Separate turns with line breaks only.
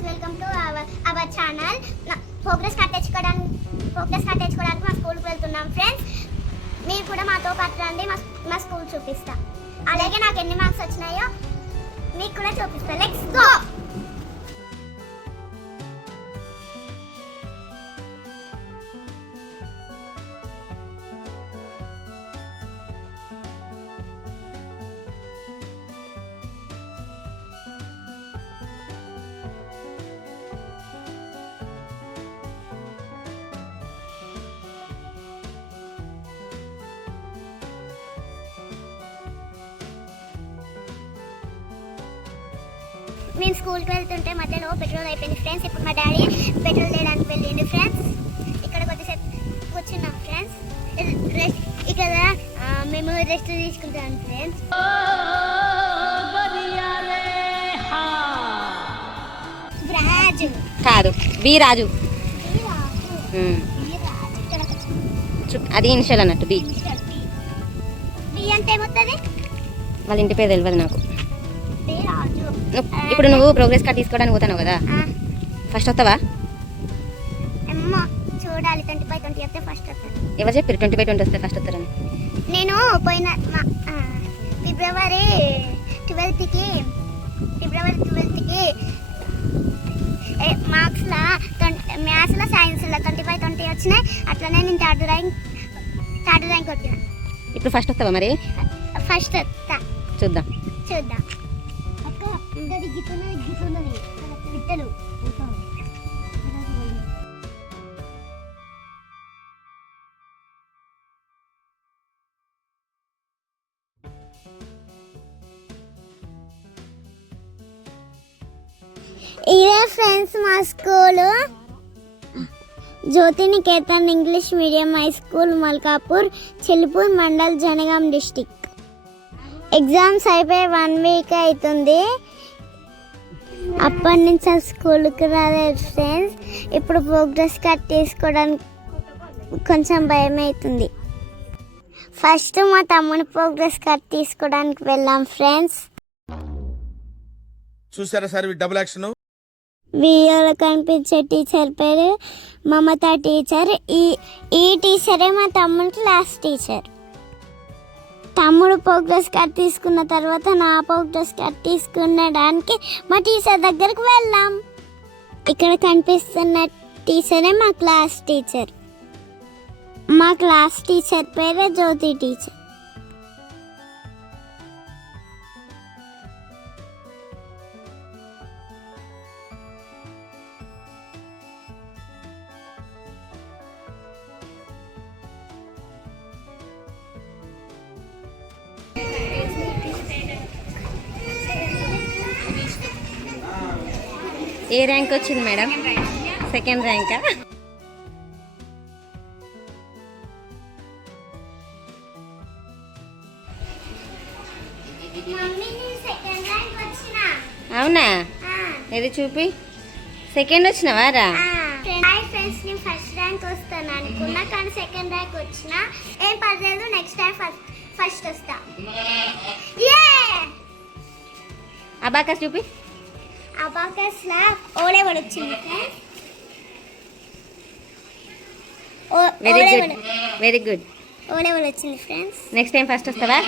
Friends welcome to our our channel progress card తెచ్చుకోవడానికి progress card తెచ్చుకోవడానికి మా స్కూల్కి వెళ్తున్నాం ఫ్రెండ్స్ మీరు కూడా మాతో పాటు రండి మా మా స్కూల్ చూపిస్తా. అలాగే నాకు ఎన్ని మార్క్స్ వచ్చినాయో మీకు కూడా చూపిస్తా. లెట్స్ గో మేము స్కూల్కి వెళ్తుంటే మధ్యలో పెట్రోల్ అయిపోయింది. ఫ్రెండ్స్ ఇప్పుడు మా డాడీ పెట్రోల్ తీయడానికి వెళ్ళిండు. ఫ్రెండ్స్ ఇక్కడ కొద్దిసేపు కూర్చున్నాం ఫ్రెండ్స్. రెస్ట్ ఇక్కడ మేము రెస్ట్ తీసుకుంటాం ఫ్రెండ్స్. రాజు.
కాదు బి రాజు అది ఇనిషియల్ అన్నట్టు బి.
బి. అంటే ఏమవుతుంది
వాళ్ళ ఇంటి పేరు తెలియదు నాకు. ఇప్పుడు నువ్వు ప్రోగ్రెస్ కార్డ్ తీసుకోవడానికి పోతాను కదా? ఫస్ట్ వస్తావా?
చూడాలి. ట్వంటీ ఫైవ్ ట్వంటీ వస్తే ఫస్ట్ వస్తుంది
ఎవరు చెప్పారు ట్వంటీ బై ట్వంటీ వస్తే ఫస్ట్ వస్తారని.
నేను పోయిన ఫిబ్రవరి ట్వెల్త్కి ఫిబ్రవరి ట్వెల్త్కి మార్క్స్లో మ్యాథ్స్లో సైన్స్లో ట్వంటీ ఫైవ్ ట్వంటీ వచ్చినాయి. అట్లనే నేను థర్డ్ ర్యాంక్ థర్డ్ ర్యాంక్ వచ్చిన
ఇప్పుడు ఫస్ట్ వస్తావా మరి?
ఫస్ట్ వస్తా.
చూద్దాం.
చూద్దాం. ఇంకా దిగుతున్నది దిగుతున్నది పిట్టలు ఇదే ఫ్రెండ్స్ మా school. Jyothi Niketan English medium high school Malkapur Chilupur mandal Jangaon district. Exams అయిపోయి వన్ వీక్ అవుతుంది. అప్పటి నుంచి ఆ స్కూల్కి రాలేదు ఫ్రెండ్స్. ఇప్పుడు ప్రోగ్రెస్ కార్డ్ తీసుకోవడానికి కొంచెం భయం అవుతుంది ఫస్ట్ మా తమ్ముని ప్రోగ్రెస్ కార్డ్ తీసుకోవడానికి వెళ్ళాం ఫ్రెండ్స్.
చూసారా సార్ డబుల్ యాక్షన్?
వీడియోలో కనిపించే టీచర్ పేరు మమత టీచర్. ఈ ఈ టీచరే మా తమ్ముడి క్లాస్ టీచర్. తమ్ముడు ప్రోగ్రెస్ కార్డ్ తీసుకున్న తర్వాత నా ప్రోగ్రెస్ కార్డ్ తీసుకునడానికి మా టీచర్ దగ్గరకు వెళ్ళాం. ఇక్కడ కనిపిస్తున్న టీచరే మా క్లాస్ టీచర్. మా క్లాస్ టీచర్ పేరే జ్యోతి టీచర్.
ఏ ర్యాంక్ వచ్చింది మేడం? సెకండ్ ర్యాంకా? అవునా? ఏది చూపి? సెకండ్ వచ్చినావా రా?
ఫ్రెండ్స్ నేను ఫస్ట్ ర్యాంక్ వస్తాను అనుకున్నా కానీ సెకండ్ ర్యాంక్ వచ్చిన ఏం పర్లేదు నెక్స్ట్ టైం ఫస్ట్ ఫస్ట్ వస్తా.
అబాకస్ చూపి.
అబాకస్ లా ఓలే వచ్చింది
వెరీ గుడ్ వెరీ గుడ్
ఓలే వచ్చింది ఫ్రెండ్స్
నెక్స్ట్ టైం ఫస్ట్ వస్తావా